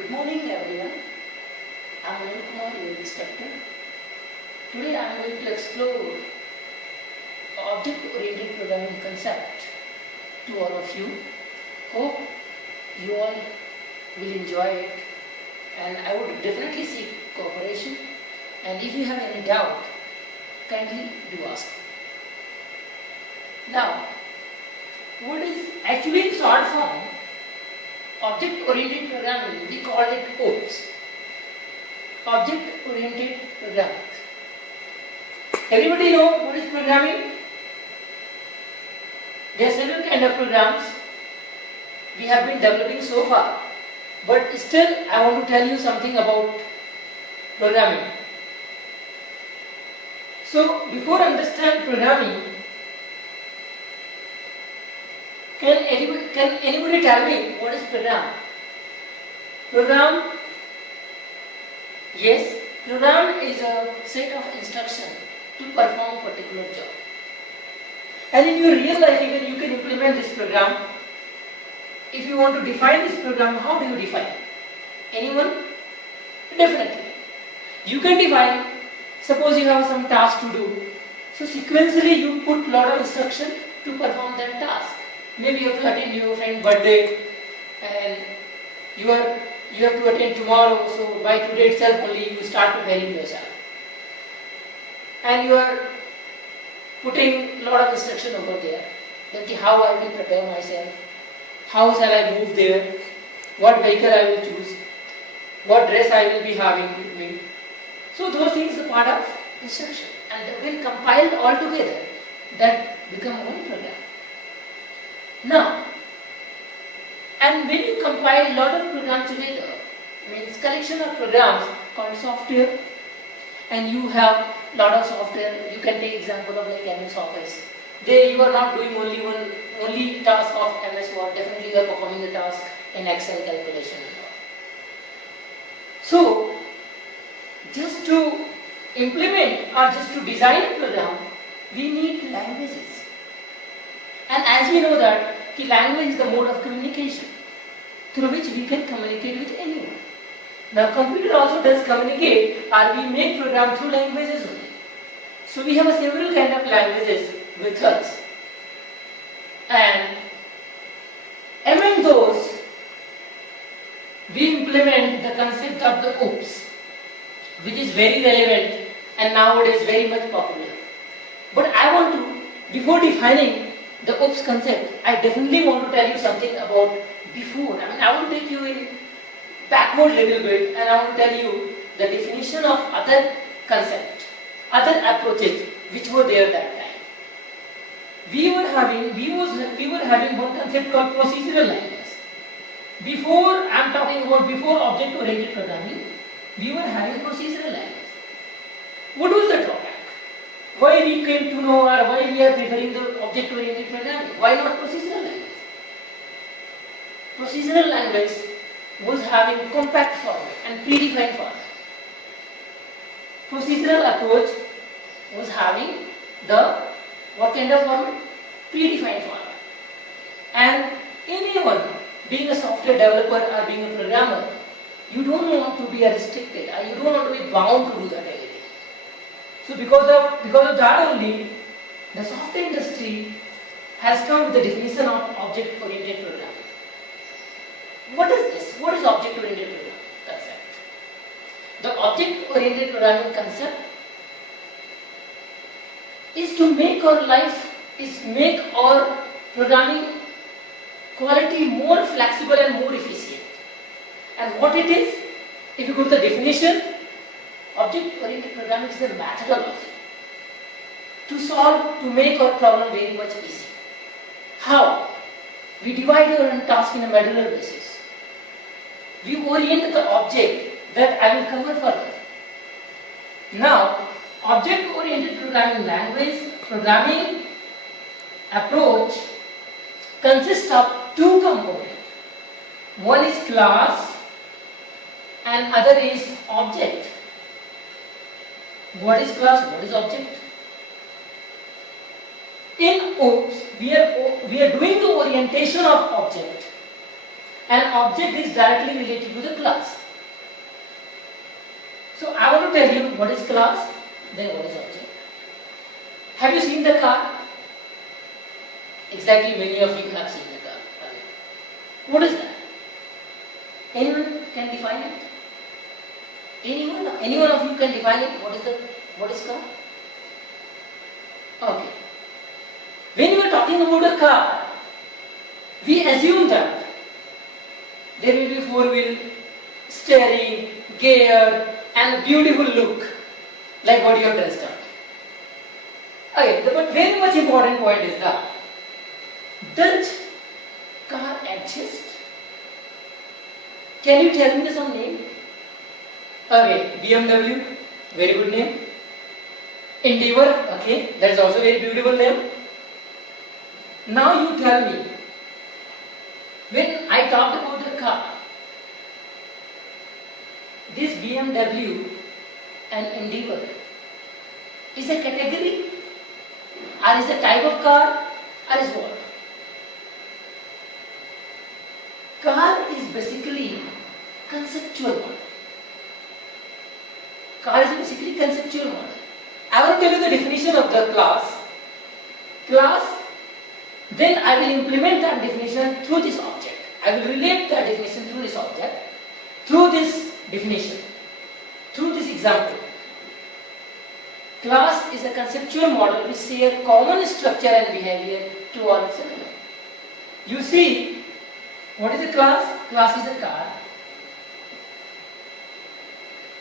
Good morning everyone. I am Anil, your instructor. Today I am going to explore object-oriented programming concept to all of you. Hope you all will enjoy it, and I would definitely seek cooperation, and if you have any doubt, kindly do ask. Now, what is actually in short form object-oriented programming? We call it OOPS. Object-oriented programming. Everybody know what is programming? There are several kind of programs we have been developing so far, but still I want to tell you something about programming. So before understand programming, can anybody tell me what is program? Program, yes, program is a set of instructions to perform a particular job. And in your real life, even you can implement this program. If you want to define this program, how do you define? Anyone? Definitely. You can define, suppose you have some task to do. So sequentially you put lot of instruction to perform that task. Maybe you have to attend your friend's birthday and you have to attend tomorrow, so by today itself only you start preparing yourself. And you are putting lot of instruction over there, that how I will prepare myself, how shall I move there, what vehicle I will choose, what dress I will be having with me. So those things are part of instruction, and when compiled all together, that become one program. Now, and when you compile a lot of programs together, means collection of programs called software, and you have lot of software. You can take example of like MS Office. There you are not doing only task of MS Word. Definitely you are performing the task in Excel calculation and all. So just to implement or just to design a program, we need languages. And as we know that language is the mode of communication through which we can communicate with anyone. Now computer also does communicate, or we make program through languages only. So we have several kind of languages with us. And among those, we implement the concept of the OOPS, which is very relevant and nowadays very much popular. But I want to, before defining the OOPS concept, I definitely want to tell you something about before. I want to take you in backward little bit, and I want to tell you the definition of other concepts, other approaches which were there that time. We were having one concept called procedural language. Before, I am talking about before object-oriented programming, we were having procedural language. What was the drawback? Why we came to know, or why we are preferring the object-oriented programming? Why not procedural language? Procedural language was having compact format and predefined format. Procedural approach was having the what kind of format? Predefined format. And anyone being a software developer or being a programmer, you don't want to be restricted, or you don't want to be bound to do that everything. So because of that only, the software industry has come with the definition of object-oriented programming. What is this? What is object-oriented programming concept? The object-oriented programming concept is to make our programming quality more flexible and more efficient. And what it is? If you go to the definition, object-oriented programming is a methodology to make our problem very much easy. How? We divide our task in a modular basis. We orient the object that I will cover further. Now, object-oriented programming approach consists of two components. One is class and other is object. What is class? What is object? In OOPS, we are doing the orientation of object An object is directly related to the class. So I want to tell you what is class, then what is object. Have you seen the car? Exactly, many of you have seen the car. What is that? Anyone can define it? Anyone of you can define it? What is car? Okay. When you are talking about a car, we assume that there will be four-wheel, steering, gear, and beautiful look, like what you have dressed up. Okay, but very much important point is that, does car exist? Can you tell me some name? Okay, BMW, very good name. Endeavour, okay, that is also a very beautiful name. Now you tell me, when I talked about the car, this BMW and Endeavour is a category, or is a type of car, or is what? Car is basically conceptual model. Car is basically conceptual model. I want to tell you the definition of the class. Then I will implement that definition through this object. I will relate that definition through this object, through this definition, through this example. Class is a conceptual model which share common structure and behavior to all its elements. You see, what is a class? Class is a car.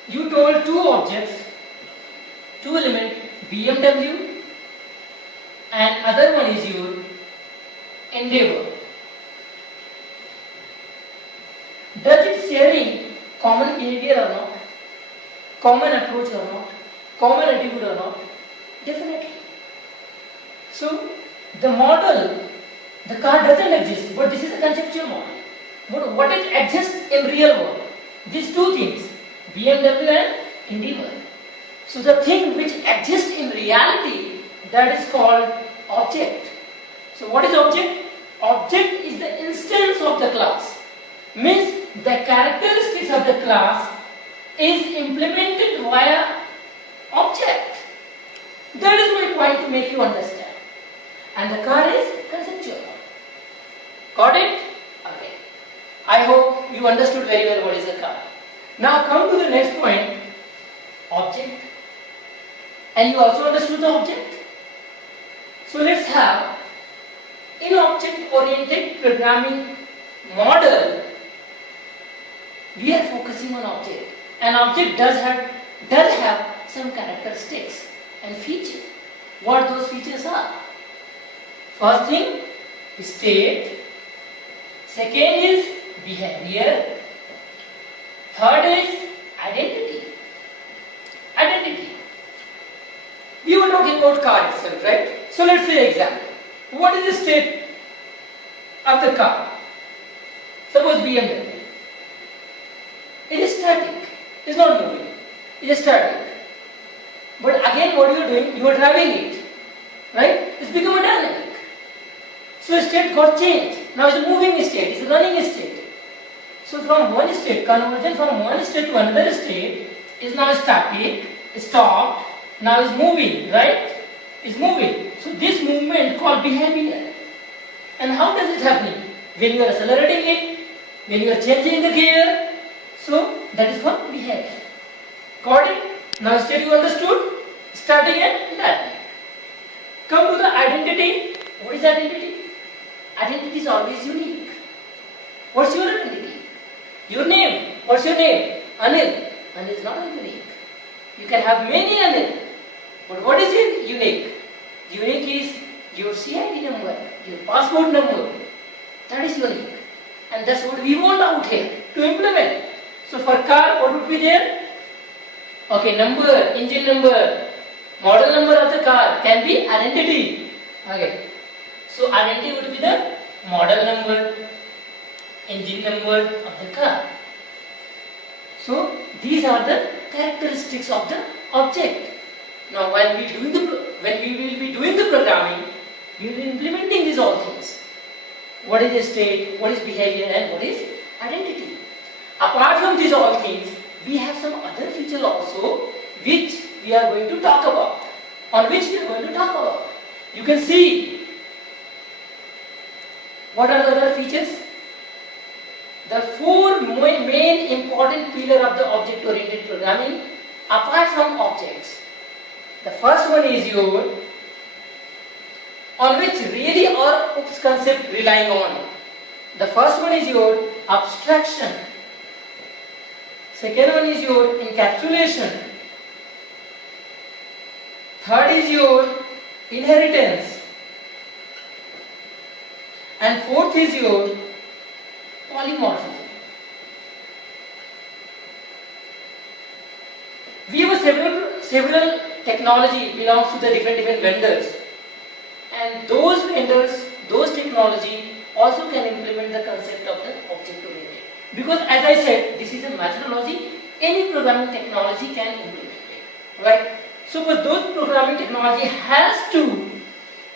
You told two objects, two elements, BMW, and other one is your Endeavour. Does it sharing common behavior or not? Common approach or not? Common attitude or not? Definitely. So, the model, the car doesn't exist, but this is a conceptual model. But what it exists in real world? These two things, BMW and Endeavour. So, the thing which exists in reality, that is called object. So, what is object? Object is the instance of the class. Means the characteristics of the class is implemented via object. That is my point to make you understand. And the car is conceptual. Got it? Okay. I hope you understood very well what is a car. Now come to the next point, object. And you also understood the object. So let's have, in object-oriented programming model, we are focusing on object. An object does have some characteristics and features. What those features are? First thing, state. Second is behavior. Third is identity. Identity. We were talking about car itself, right? So let's say example. What is the state of the car? Suppose BMW. It is static. It is not moving. It is static. But again, what you are doing? You are driving it, right? It's become a dynamic. So state got changed. Now it's a moving state. It's a running state. So from one state, conversion from one state to another state is now static, stopped. Now it's moving, right? It's moving. So this movement called behavior. And how does it happen? When you are accelerating it, when you are changing the gear. So that is called behavior. Got it? Now state you understood? Starting and dynamic. Come to the identity. What is identity? Identity is always unique. What's your identity? Your name. What's your name? Anil. Anil is not unique. You can have many Anil. But what is it? Unique. Unique is your CID number, your passport number. That is unique. And that's what we want out here to implement. So for car, what would be there? Okay, number, engine number, model number of the car can be identity. Okay. So identity would be the model number, engine number of the car. So these are the characteristics of the object. Now when we will be doing the programming, we will be implementing these all things. What is the state, what is behavior, and what is identity. Apart from these all things, we have some other features also which we are going to talk about. On which we are going to talk about. You can see what are the other features? The four main important pillars of the object-oriented programming apart from objects. The first one is your, on which really our OOPS concept relying on. The first one is your abstraction. Second one is your encapsulation. Third is your inheritance. And fourth is your polymorphism. We have several technology belongs to the different vendors, and those vendors, those technology also can implement the concept of the object oriented. Because as I said, this is a methodology, any programming technology can implement it, right? So but those programming technology has to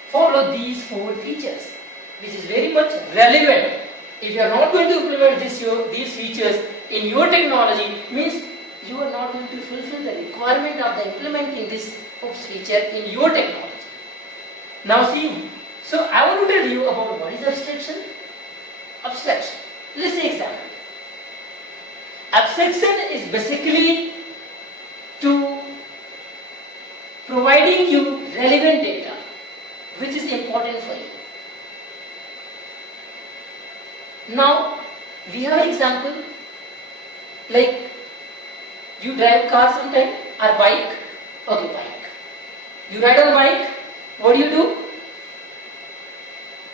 follow these four features, which is very much relevant. If you are not going to implement these features in your technology, means you are not going to fulfill the requirement of the implementing this OOPS feature in your technology. Now see, so I want to tell you about what is abstraction. Abstraction. Let's say example. Abstraction is basically to providing you relevant data which is important for you. Now we have an example like you drive car sometime or bike. Okay, bike. You ride on bike, what do?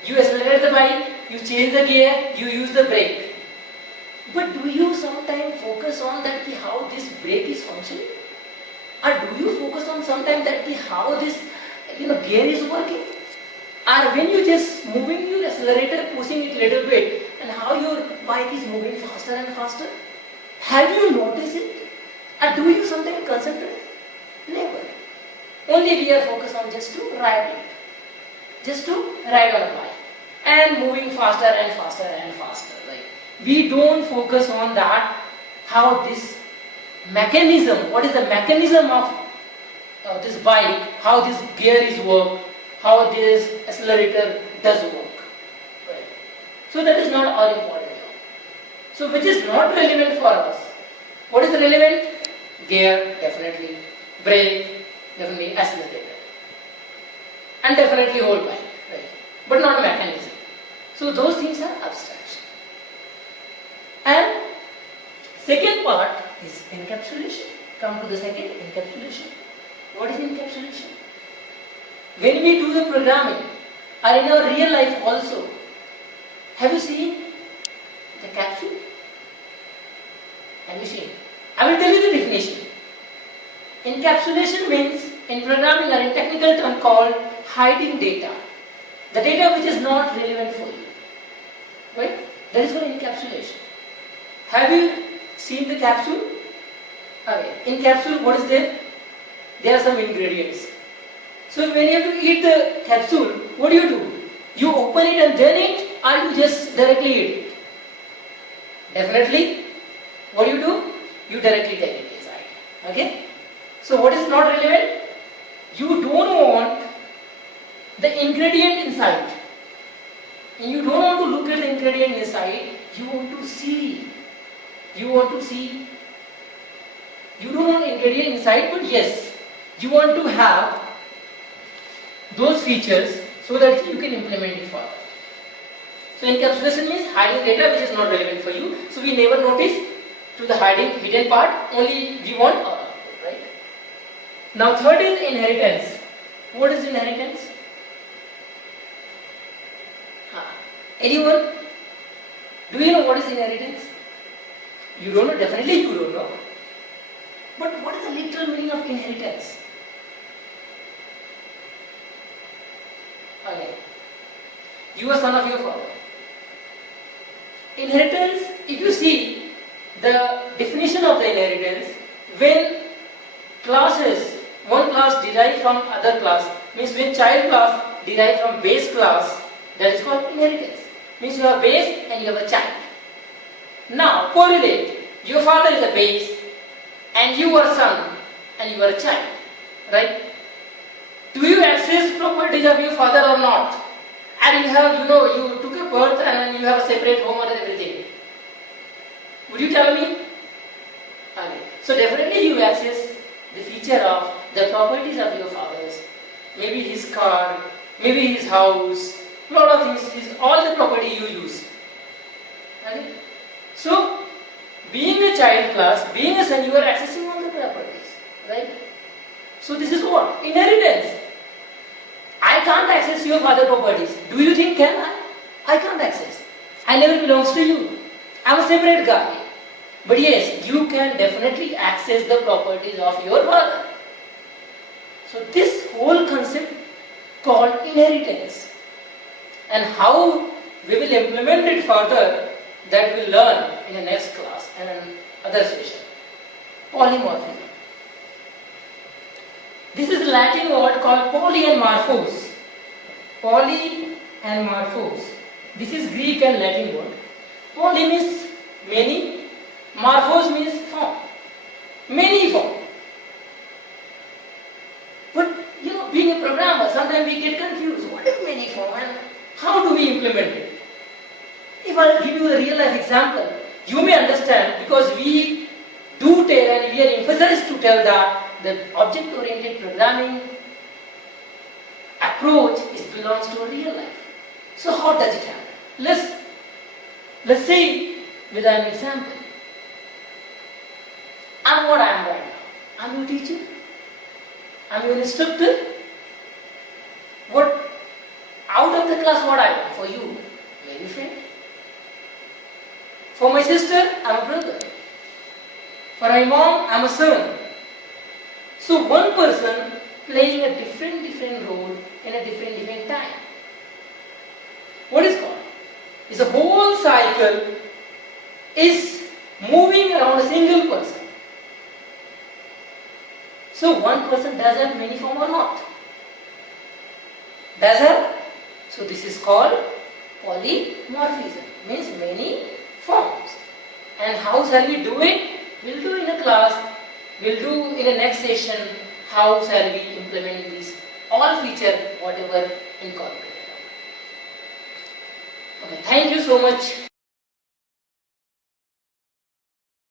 You accelerate the bike, you change the gear, you use the brake. But do you sometimes focus on that how this brake is functioning? Or do you focus on sometimes that how this gear is working? Or when you just moving your accelerator, pushing it little bit, and how your bike is moving faster and faster? Have you noticed it? Or do you sometimes concentrate? Never. Only we are focused on just to ride it. Just to ride on a bike. And moving faster and faster and faster. Right? We don't focus on that, how this mechanism, what is the mechanism of this bike, how this gear is work, how this accelerator does work. Right? So that is not all important. So which is not relevant for us. What is relevant? Gear, definitely. Brake, definitely. Accelerator. And definitely whole bike. Right? But not mechanism. So those things are abstraction. And second part is encapsulation. Come to the second, encapsulation. What is encapsulation? When we do the programming, or in our real life also, have you seen the capsule? Have you seen? I will tell you the definition. Encapsulation means, in programming or in technical term called hiding data. The data which is not relevant for you. Right? That is for encapsulation. Have you seen the capsule? Okay. In capsule, what is there? There are some ingredients. So when you have to eat the capsule, what do? You open it and then eat, or you just directly eat it? Definitely, what do? You directly take it inside. Okay? So what is not relevant? You don't want the ingredient inside. And you don't want to look at the ingredient inside, you want to see. You don't want ingredient inside, but yes, you want to have those features so that you can implement it further. So encapsulation means hiding data which is not relevant for you. So we never notice to the hidden part, only we want our output, right? Now third is inheritance. What is inheritance? Anyone? Do you know what is inheritance? You don't know? Definitely you don't know. But what is the literal meaning of inheritance? Okay. You are son of your father. Inheritance, if you see the definition of the inheritance, when classes, one class derived from other class, means when child class derived from base class, that is called inheritance. Means you have base and you have a child. Now, correlate. Your father is a base, and you are son, and you are a child, right? Do you access properties of your father or not? And you have, you took a birth and then you have a separate home and everything. Would you tell me? Okay. So definitely you access the feature of the properties of your father's. Maybe his car, maybe his house, lot of things, all the property you use. Okay? So, being a child class, being a son, you are accessing all the properties, right? So this is what? Inheritance. I can't access your father properties. Do you think can I? I can't access. I never belongs to you. I'm a separate guy. But yes, you can definitely access the properties of your father. So this whole concept called inheritance, and how we will implement it further, that we'll learn in the next class and another session. Polymorphism. This is a Latin word called poly and morphos. Poly and morphos. This is Greek and Latin word. Poly means many, morphos means form. Many form. But being a programmer, sometimes we get confused. What is many form and how do we implement it? If I give you a real life example, you may understand, because we do tell and we are emphasized to tell that the object-oriented programming approach belongs to a real life. So how does it happen? Let's say with an example. I'm what I am right now. I'm your teacher. I'm your instructor. What out of the class what I am for you? Very friend. For my sister, I'm a brother. For my mom, I'm a son. So one person playing a different role in a different time. What is called? Is a whole cycle is moving around a single person. So one person does have many forms or not? Does have? So this is called polymorphism. Means many forms. And how shall we do it? We'll do in a class. We'll do in the next session. How shall we implement these all feature whatever incorporated. Okay, thank you so much.